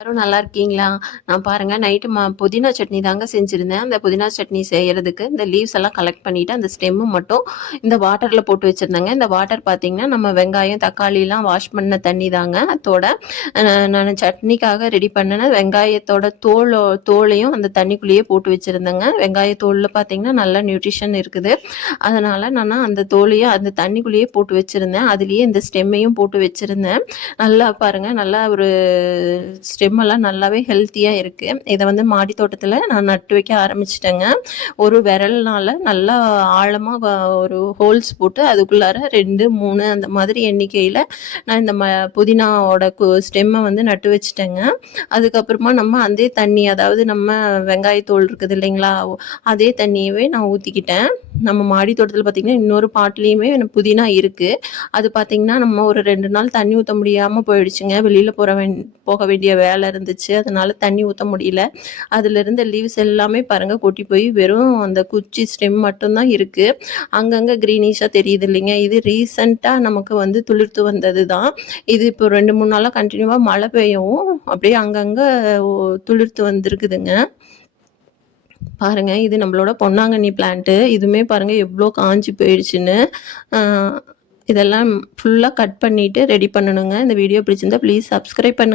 எல்லாரும் நல்லா இருக்கீங்களா? நான் பாருங்க நைட்டு புதினா சட்னி தாங்க செஞ்சிருந்தேன். அந்த புதினா சட்னி செய்யறதுக்கு இந்த லீவ்ஸ் எல்லாம் கலெக்ட் பண்ணிட்டு, அந்த ஸ்டெம்மு மட்டும் இந்த வாட்டர்ல போட்டு வச்சிருந்தேங்க. இந்த வாட்டர் பார்த்தீங்கன்னா, நம்ம வெங்காயம், தக்காளிலாம் வாஷ் பண்ண தண்ணி தாங்க. அத்தோட நானு சட்னிக்காக ரெடி பண்ணுன வெங்காயத்தோட தோலையும் அந்த தண்ணிக்குள்ளேயே போட்டு வச்சிருந்தேங்க. வெங்காய தோல்ல பார்த்தீங்கன்னா, நல்ல நியூட்ரிஷன் இருக்குது. அதனால நானு அந்த தோலையும் அந்த தண்ணிக்குள்ளேயே போட்டு வச்சிருந்தேன். அதுலயே இந்த ஸ்டெம்மையும் போட்டு வச்சிருந்தேன். நல்லா பாருங்க, நல்லா ஒரு ஸ்டெம்மெல்லாம் நல்லாவே ஹெல்த்தியாக இருக்குது. இதை வந்து மாடி தோட்டத்தில் நான் நட்டு வைக்க ஆரம்பிச்சிட்டேங்க. ஒரு விரல்னால நல்லா ஆழமாக ஒரு ஹோல்ஸ் போட்டு அதுக்குள்ளார 2, 3 அந்த மாதிரி எண்ணிக்கையில் நான் இந்த புதினாவோட ஸ்டெம்மை வந்து நட்டு வச்சுட்டேங்க. அதுக்கப்புறமா நம்ம அதே தண்ணி, அதாவது நம்ம வெங்காயத்தோல் இருக்குது இல்லைங்களா, அதே தண்ணியவே நான் ஊற்றிக்கிட்டேன். நம்ம மாடி தோட்டத்தில் பார்த்திங்கன்னா இன்னொரு பாட்லேயுமே புதினா இருக்குது. அது பார்த்திங்கன்னா நம்ம ஒரு 2 நாள் தண்ணி ஊற்ற முடியாமல் போயிடுச்சுங்க. வெளியில் போக வேண்டிய வேலை இருந்துச்சு. அதனால தண்ணி ஊற்ற முடியல. அதில் இருந்த லீவ்ஸ் எல்லாமே பாருங்கள் கொட்டி போய் வெறும் அந்த குச்சி ஸ்டெம் மட்டும்தான் இருக்குது. அங்கங்கே க்ரீனிஷாக தெரியுது இல்லைங்க. இது ரீசெண்டாக நமக்கு வந்து துளிர்த்து வந்தது தான். இது இப்போ 2, 3 நாளாக கண்டினியூவாக மழை பெய்யவும் அப்படியே அங்கங்கே துளிர்த்து வந்திருக்குதுங்க. பாருங்க, இது நம்மளோட பொன்னாங்கண்ணி பிளான்ட்டு. இதுவுமே பாருங்க எவ்வளோ காஞ்சி போயிடுச்சுன்னு. இதெல்லாம் ஃபுல்லாக கட் பண்ணிவிட்டு ரெடி பண்ணணுங்க. இந்த வீடியோ பிடிச்சிருந்தா ப்ளீஸ் சப்ஸ்கிரைப் பண்ணுங்கள்.